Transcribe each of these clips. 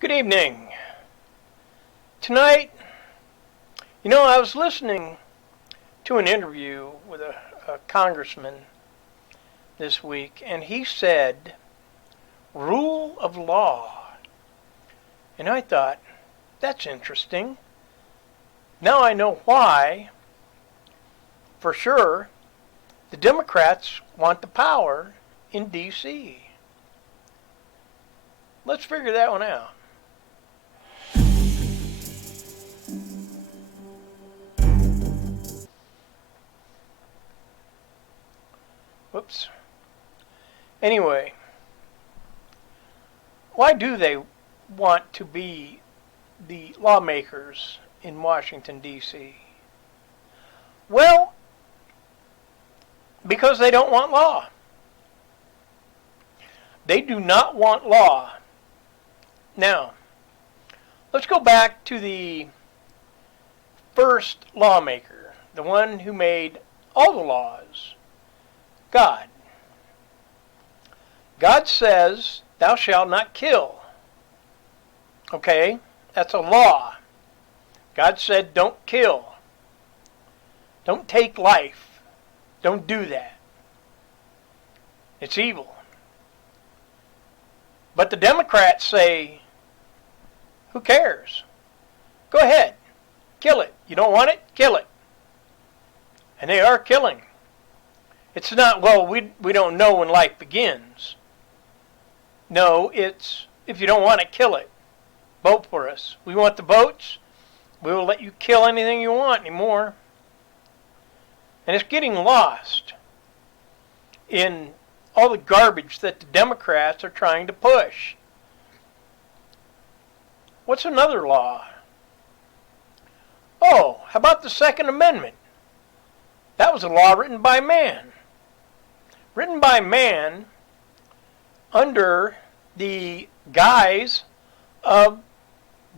Good evening. Tonight, I was listening to an interview with a congressman this week, and he said, rule of law. And I thought, that's interesting. Now I know why, for sure, the Democrats want the power in D.C. Let's figure that one out. Whoops. Anyway, why do they want to be the lawmakers in Washington, D.C.? Well, because they don't want law. They do not want law. Now, let's go back to the first lawmaker, the one who made all the laws, God. God says, thou shalt not kill. Okay, that's a law. God said, don't kill. Don't take life. Don't do that. It's evil. But the Democrats say, who cares? Go ahead. Kill it. You don't want it? Kill it. And they are killing. It's not, well, we don't know when life begins. No, it's, if you don't want it, kill it. Vote for us. We want the votes. We will let you kill anything you want anymore. And it's getting lost in all the garbage that the Democrats are trying to push. What's another law? Oh, how about the Second Amendment? That was a law written by man. Written by man under the guise of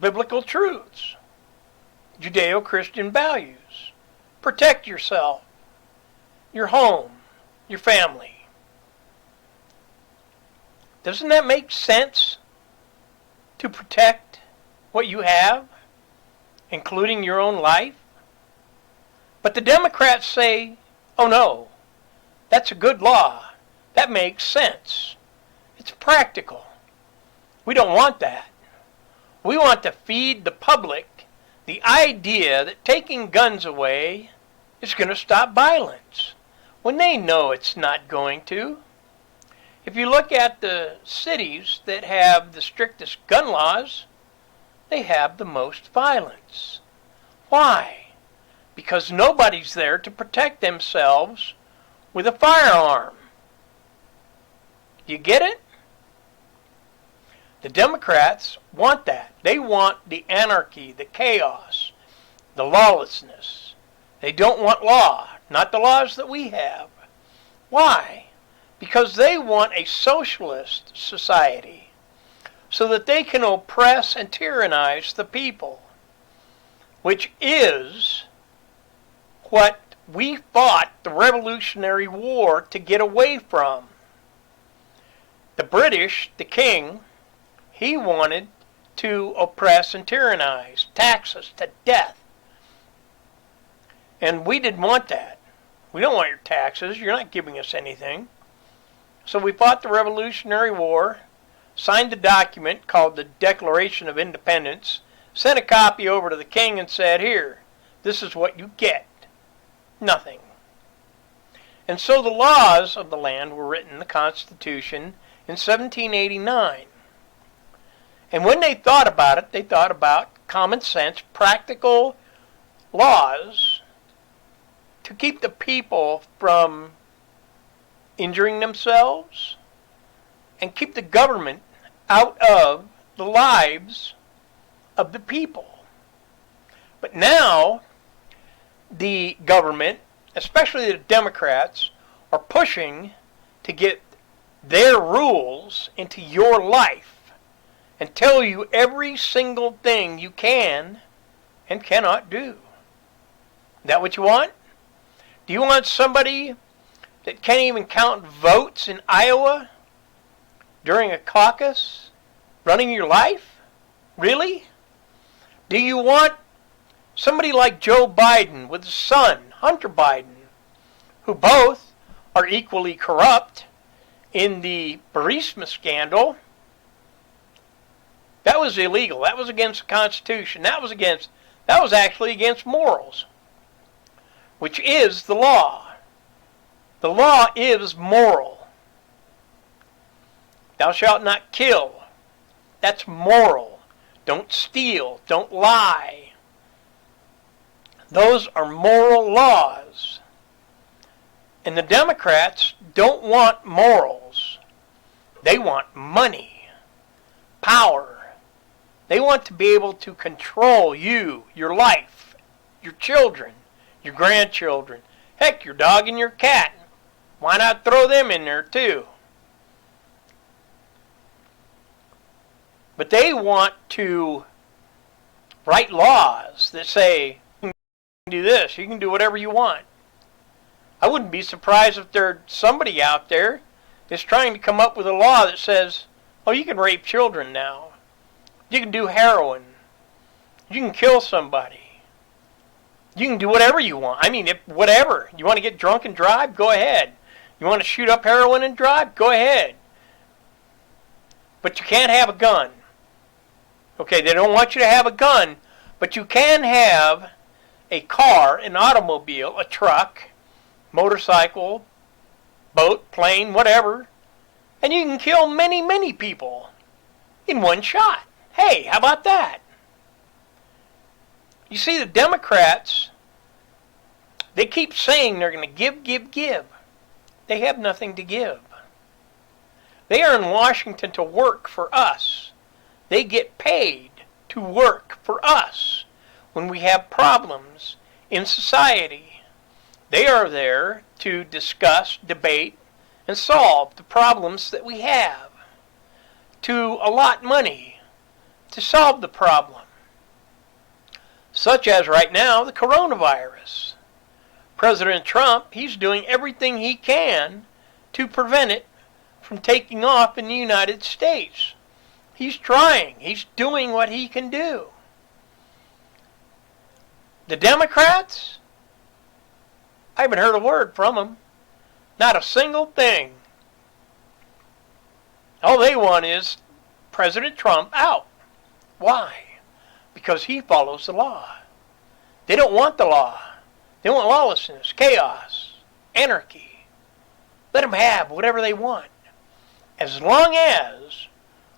biblical truths, Judeo-Christian values. Protect yourself, your home, your family. Doesn't that make sense to protect what you have, including your own life? But the Democrats say, oh no, that's a good law. That makes sense. It's practical. We don't want that. We want to feed the public the idea that taking guns away is going to stop violence, when they know it's not going to. If you look at the cities that have the strictest gun laws, they have the most violence. Why? Because nobody's there to protect themselves with a firearm. You get it? The Democrats want that. They want the anarchy, the chaos, the lawlessness. They don't want law, not the laws that we have. Why? Because they want a socialist society so that they can oppress and tyrannize the people, which is what we fought the Revolutionary War to get away from. The British, the king, he wanted to oppress and tyrannize, tax us to death. And we didn't want that. We don't want your taxes. You're not giving us anything. So we fought the Revolutionary War, signed a document called the Declaration of Independence, sent a copy over to the king and said, here, this is what you get. Nothing. And so the laws of the land were written, the Constitution, in 1789. And when they thought about it, they thought about common sense, practical laws to keep the people from injuring themselves and keep the government out of the lives of the people. But now, the government, especially the Democrats, are pushing to get their rules into your life and tell you every single thing you can and cannot do. Is that what you want? Do you want somebody that can't even count votes in Iowa during a caucus running your life? Really? Do you want somebody like Joe Biden with his son, Hunter Biden, who both are equally corrupt in the Burisma scandal? That was illegal. That was against the Constitution. That was actually against morals, which is the law. The law is moral. Thou shalt not kill. That's moral. Don't steal. Don't lie. Those are moral laws. And the Democrats don't want morals. They want money, power. They want to be able to control you, your life, your children, your grandchildren. Heck, your dog and your cat. Why not throw them in there too? But they want to write laws that say, you can do this, you can do whatever you want. I wouldn't be surprised if there's somebody out there that's trying to come up with a law that says, oh, you can rape children now. You can do heroin. You can kill somebody. You can do whatever you want. I mean, whatever. You want to get drunk and drive? Go ahead. You want to shoot up heroin and drive? Go ahead. But you can't have a gun. Okay, they don't want you to have a gun, but you can have a car, an automobile, a truck, motorcycle, boat, plane, whatever, and you can kill many, many people in one shot. Hey, how about that? You see, the Democrats, they keep saying they're going to give. They have nothing to give. They are in Washington to work for us. They get paid to work for us when we have problems in society. They are there to discuss, debate, and solve the problems that we have, to allot money to solve the problem, such as right now the coronavirus. President Trump, he's doing everything he can to prevent it from taking off in the United States. He's trying. He's doing what he can do. The Democrats, I haven't heard a word from them. Not a single thing. All they want is President Trump out. Why? Because he follows the law. They don't want the law. They want lawlessness, chaos, anarchy. Let them have whatever they want, as long as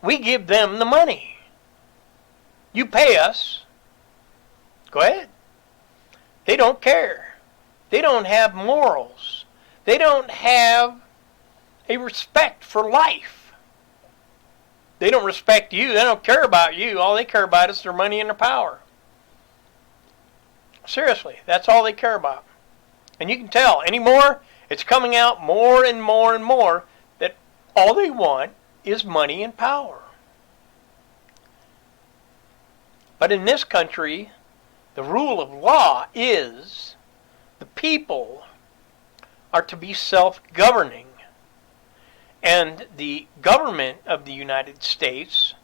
we give them the money. You pay us. Go ahead. They don't care. They don't have morals. They don't have a respect for life. They don't respect you. They don't care about you. All they care about is their money and their power. Seriously, that's all they care about. And you can tell anymore, it's coming out more and more and more that all they want is money and power. But in this country, the rule of law is the people are to be self-governing. And the government of the United States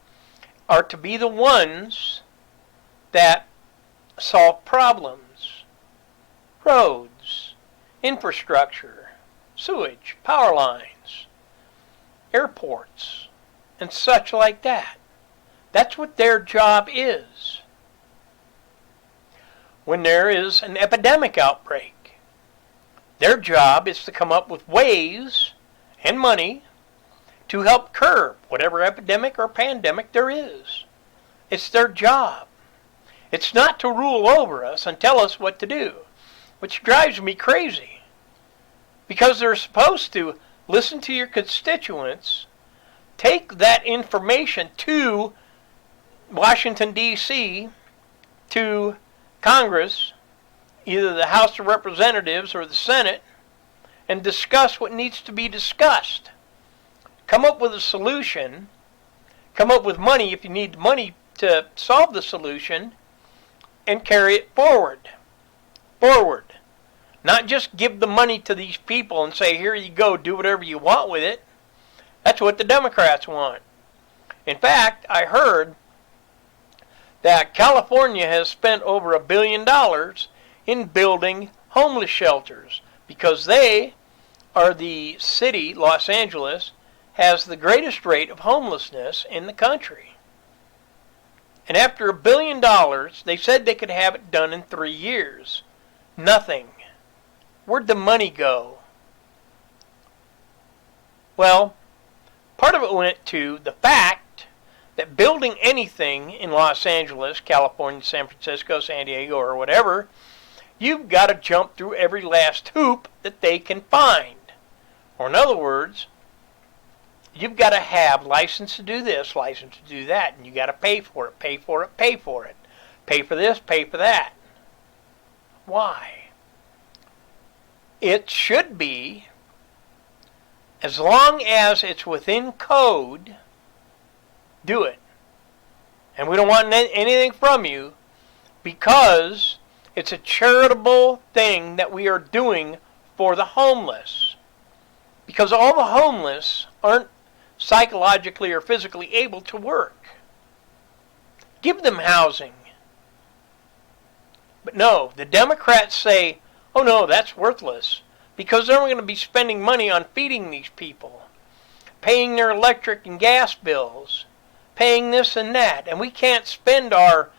are to be the ones that solve problems. Roads, infrastructure, sewage, power lines, airports, and such like that. That's what their job is. When there is an epidemic outbreak, their job is to come up with ways and money to help curb whatever epidemic or pandemic there is. It's their job. It's not to rule over us and tell us what to do, which drives me crazy, because they're supposed to listen to your constituents, take that information to Washington, D.C., to Congress, either the House of Representatives or the Senate, and discuss what needs to be discussed. Come up with a solution. Come up with money if you need money to solve the solution, and carry it forward. Forward. Not just give the money to these people and say, here you go, do whatever you want with it. That's what the Democrats want. In fact, I heard that California has spent over $1 billion in building homeless shelters because they are the city, Los Angeles, has the greatest rate of homelessness in the country. And after $1 billion, they said they could have it done in 3 years. Nothing. Where'd the money go? Well, part of it went to the fact that building anything in Los Angeles, California, San Francisco, San Diego, or whatever, you've got to jump through every last hoop that they can find. Or in other words, you've got to have license to do this, license to do that, and you got to pay for it, pay for it, pay for it. Pay for this, pay for that. Why? It should be, as long as it's within code, do it. And we don't want anything from you because it's a charitable thing that we are doing for the homeless. Because all the homeless aren't psychologically or physically able to work. Give them housing. But no, the Democrats say, oh no, that's worthless. Because they're going to be spending money on feeding these people, paying their electric and gas bills, paying this and that. And we can't spend our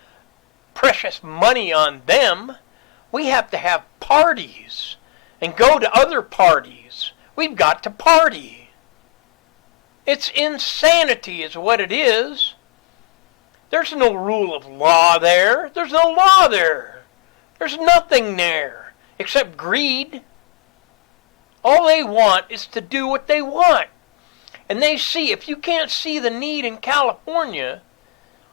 precious money on them. We have to have parties and go to other parties. We've got to party. It's insanity is what it is. There's no rule of law there. There's no law there. There's nothing there except greed. All they want is to do what they want. And they see, if you can't see the need in California,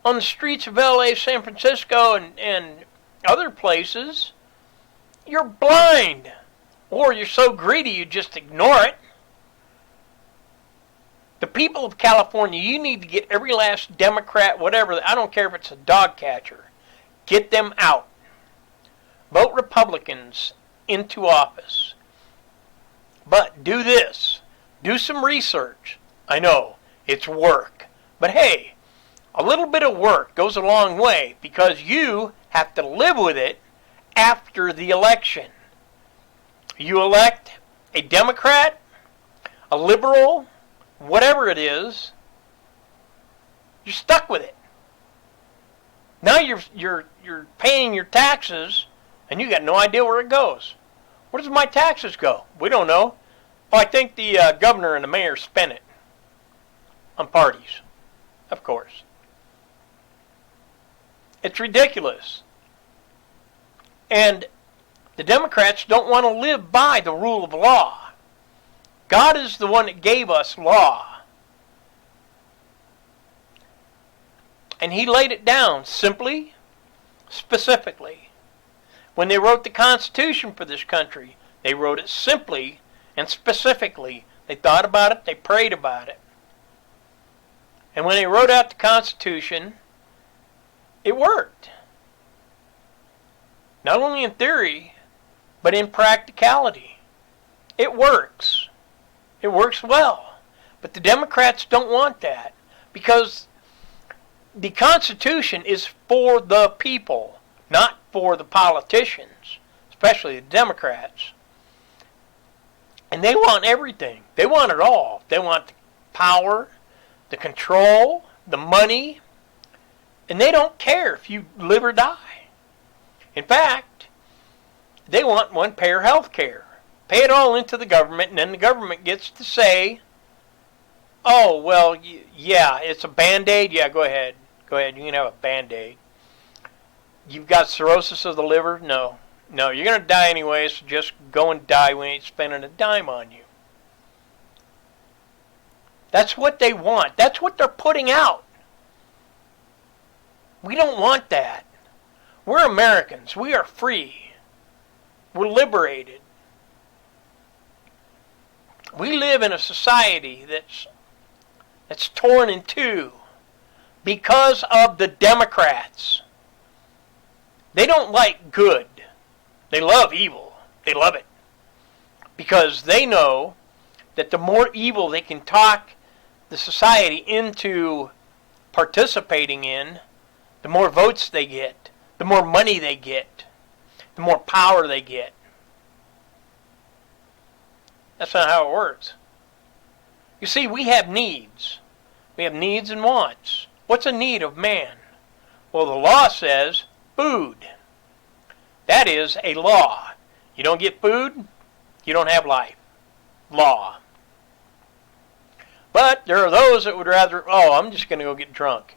on the streets of LA, San Francisco, and other places, you're blind. Or you're so greedy you just ignore it. The people of California, you need to get every last Democrat, whatever, I don't care if it's a dog catcher, get them out. Vote Republicans into office. But do this. Do some research. I know, it's work. But hey, a little bit of work goes a long way because you have to live with it after the election. You elect a Democrat, a liberal, whatever it is, you're stuck with it. Now you're paying your taxes and you got no idea where it goes. Where does my taxes go? We don't know. Oh, I think the governor and the mayor spent it on parties, of course. It's ridiculous. And the Democrats don't want to live by the rule of law. God is the one that gave us law. And he laid it down simply, specifically. When they wrote the Constitution for this country, they wrote it simply and specifically. They thought about it, they prayed about it. And when they wrote out the Constitution, it worked. Not only in theory, but in practicality. It works. It works well. But the Democrats don't want that because the Constitution is for the people, not for the politicians, especially the Democrats. And they want everything. They want it all. They want the power, the control, the money, and they don't care if you live or die. In fact, they want one-payer health care. Pay it all into the government, and then the government gets to say, oh, well, yeah, it's a Band-Aid. Yeah, go ahead. Go ahead, you can have a Band-Aid. You've got cirrhosis of the liver? No. No, you're going to die anyway, so just go and die. We ain't spending a dime on you. That's what they want. That's what they're putting out. We don't want that. We're Americans. We are free. We're liberated. We live in a society that's torn in two because of the Democrats. They don't like good. They love evil. They love it. Because they know that the more evil they can talk the society into participating in, the more votes they get, the more money they get, the more power they get. That's not how it works. You see, we have needs. We have needs and wants. What's a need of man? Well, the law says food. That is a law. You don't get food, you don't have life. Law. But there are those that would rather, I'm just going to go get drunk.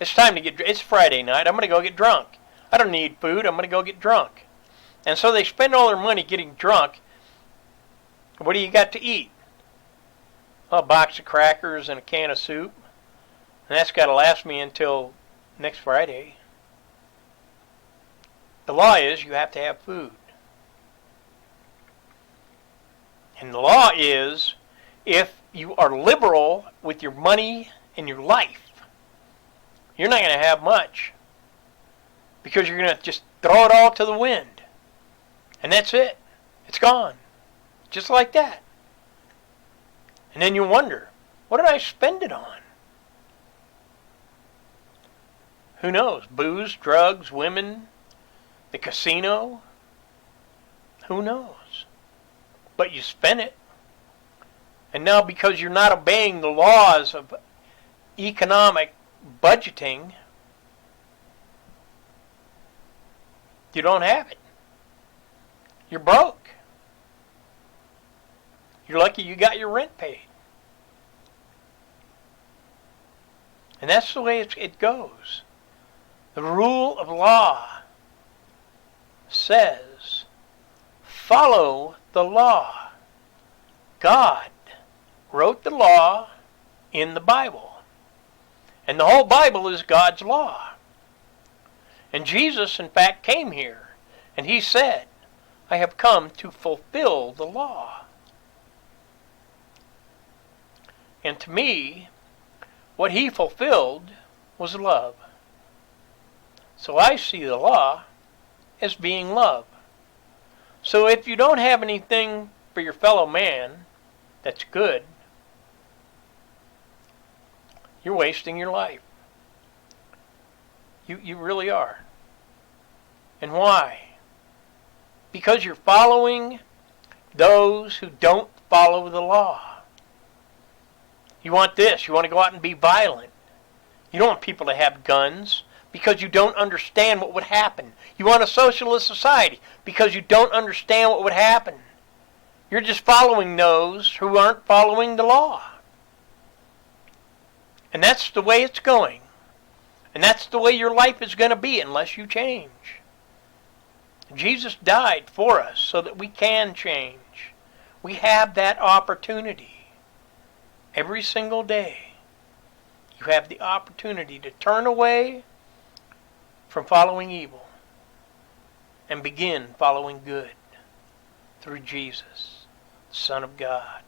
It's time to get, it's Friday night, I'm going to go get drunk. I don't need food, I'm going to go get drunk. And so they spend all their money getting drunk. What do you got to eat? A box of crackers and a can of soup. And that's got to last me until next Friday. The law is you have to have food. And the law is if you are liberal with your money and your life, you're not going to have much. Because you're going to just throw it all to the wind. And that's it. It's gone. Just like that. And then you wonder, what did I spend it on? Who knows? Booze, drugs, women, the casino. Who knows? But you spent it. And now because you're not obeying the laws of economic budgeting, you don't have it. You're broke. You're lucky you got your rent paid. And that's the way it goes. The rule of law says, follow the law. God wrote the law in the Bible. And the whole Bible is God's law. And Jesus, in fact, came here. And he said, I have come to fulfill the law. And to me, what he fulfilled was love. So I see the law as being love. So if you don't have anything for your fellow man that's good, you're wasting your life. You really are. And why? Because you're following those who don't follow the law. You want this. You want to go out and be violent. You don't want people to have guns because you don't understand what would happen. You want a socialist society because you don't understand what would happen. You're just following those who aren't following the law. And that's the way it's going. And that's the way your life is going to be unless you change. Jesus died for us so that we can change. We have that opportunity. Every single day, you have the opportunity to turn away from following evil and begin following good through Jesus, the Son of God,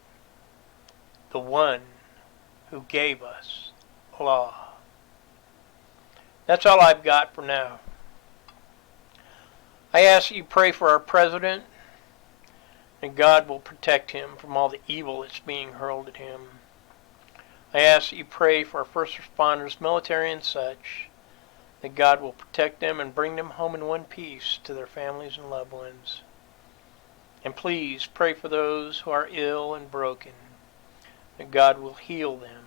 the one who gave us law. That's all I've got for now. I ask that you pray for our president, and God will protect him from all the evil that's being hurled at him. I ask that you pray for our first responders, military and such, that God will protect them and bring them home in one piece to their families and loved ones. And please pray for those who are ill and broken, that God will heal them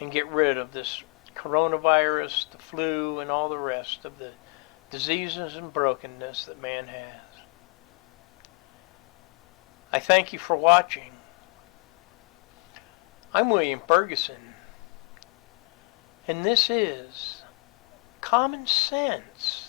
and get rid of this coronavirus, the flu, and all the rest of the diseases and brokenness that man has. I thank you for watching. I'm William Ferguson, and this is Common Sense.